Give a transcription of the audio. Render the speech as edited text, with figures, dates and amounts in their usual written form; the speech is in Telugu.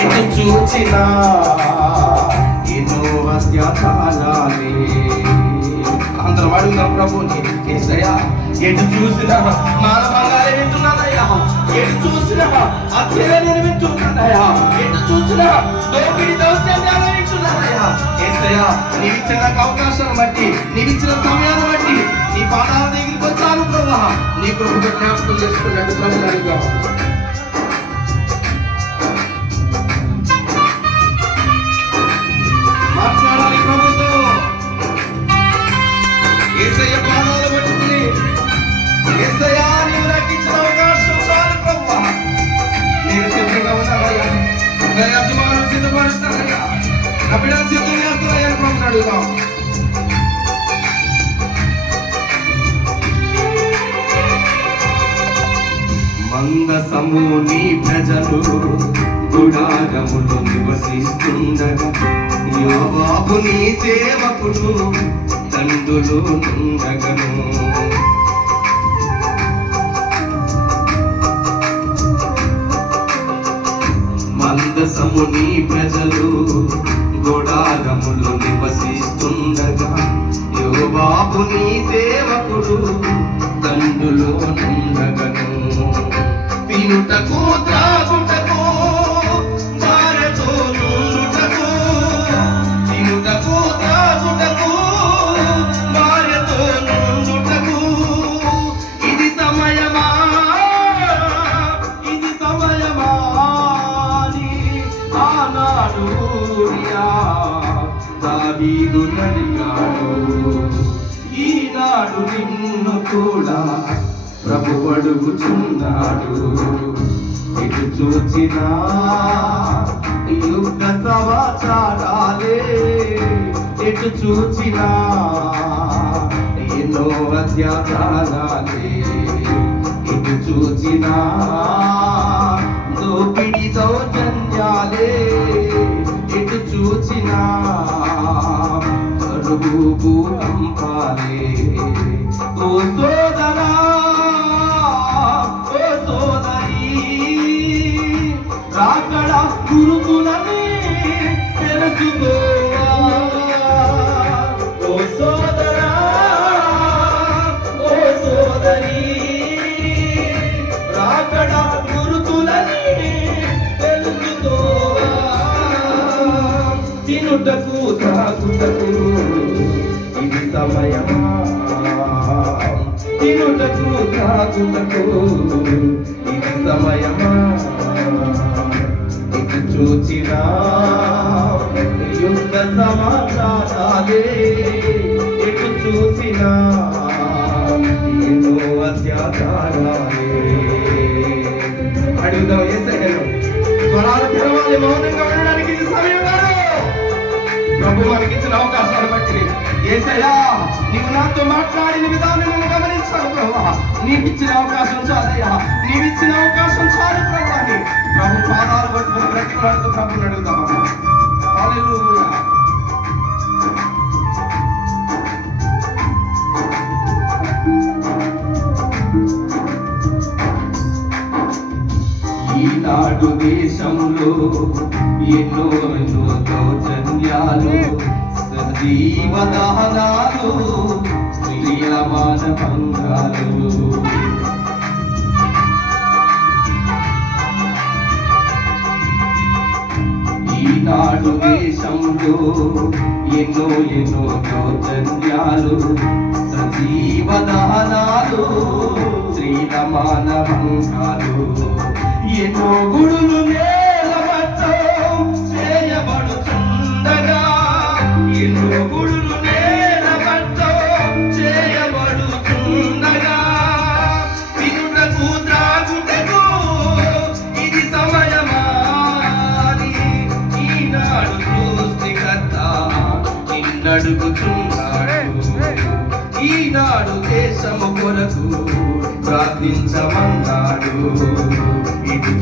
ఎటు చూచినా ఎన్నో అత్యాచారాలే. అందరం అడుగుతాం ప్రభుని, యేసయ్యా ఎటు చూసినా మానవంగానే వింటున్నానయ్యా, ఎటు చూసినా అత్యగా నేను వింటున్నానయ్యా, ఎటు చూసినా దోపిడి దౌర్జన్యాలు వింటున్నానయ్యా. యేసయ్యా నీవిచ్చిన నాకు అవకాశాన్ని బట్టి, నీవిచ్చిన సమయాన్ని బట్టి నీ పాదాల దగ్గరికి వచ్చాను ప్రభా. నీ కృపతో జ్ఞాపకం చేసుకున్నట్టు ప్రభుని అడుగుతాం. మాట్లాడాలి ప్రభుతో. యేసయ్య పాదాలు పట్టుకుని, యేసయ్యా నీవు నాకు ఇచ్చిన అవకాశం చాలు ప్రభువా. నేను సిద్ధంగా ఉన్నానయ్యా, నా యజమానులు సిద్ధపరుస్తానయ్యా, నా బిడ్డను సిద్ధం చేస్తున్నాయా అని ప్రభుని అడుగుతాం. మందసము నీ ప్రజలు గుడారములో నివసిస్తుండగా, యోవాబు నీ సేవకుడు తండ్రులు నుండగను. మందసము నీ ప్రజలు గుడారములో నివసిస్తుండగా, యోవాబు నీ సేవకుడు తండ్రులు నుండగను. తినుటకు త్రాగుటకు భారతో నుండుటకు, తినుటకు త్రాగుటకు భారతో నుండుటకు, ఇది సమయమా, ఇది సమయమా అని ఆనాడు దావీదు అడిగాడు. ఈనాడు నిన్ను కూడా ప్రభు అడుగుచున్నాడు. ఎటు చూచినా యుద్ధ సమాచారాలే, ఎటు చూచినా ఎన్నో అత్యాచారాలే, ఎటు చూచినా దోపిడి దౌర్జన్యాలే, ఎటు చూచినా కరువు భూకంపాలే. ఓ సోదరా, ఓ సోదరీ, రాకడ గురుతులని తెలుసుకోవా. ఓ సోదరా, ఓ సోదరీ, రాకడ గురుతులని తెలుసుకోవా. తినుటకు త్రాగుటకు ఇది సమయమా, తినుటకు త్రాగుటకు ఇది సమయమా. ఇటు చూచినా యుద్ధ సమాచారాలే, ఇటు చూసినా ఎన్నో అత్యాచారాలే. అడుగుదాం యేసయ్యను, స్వరాలు తెరవాలి, మౌనంగా ఉండడానికి ఇది సమయం కాదు. ప్రభు మనకిచ్చిన అవకాశాలు బట్టి, యేసయ్యా నీవు నాతో మాట్లాడిన విధానం నేను గమనించాను ప్రభా. నీవిచ్చిన అవకాశం చాలయ్యా, నీవిచ్చిన అవకాశం చాలు ప్రభా అని ప్రభు పాదాలు పట్టుకుని బ్రతిలాడుతూ ప్రభుని అడుగుతామా. హల్లెలూయా. ఈనాడు దేశంలో ఎన్నో ఎన్నో దౌర్జన్యాలు, సజీవ దహనాలు, స్త్రీల మానభంగాలు. ఈనాడు దేశంలో ఎన్నో ఎన్నో దౌర్జన్యాలు, సజీవ దహనాలు, స్త్రీల మానభంగాలు. ఎన్నో గుడులు నేలమట్టో చేయబడుచుండగా, ఎన్నో గుడులు నేలమట్టో చేయబడుచుండగా, తినుటకు త్రాగుటకు ఇది సమయమా అని ఈనాడు సృష్టికర్త నిన్నడుగుచున్నాడు. ఈనాడు దేశము కొరకు ప్రార్థించమన్నాడు. ఇటు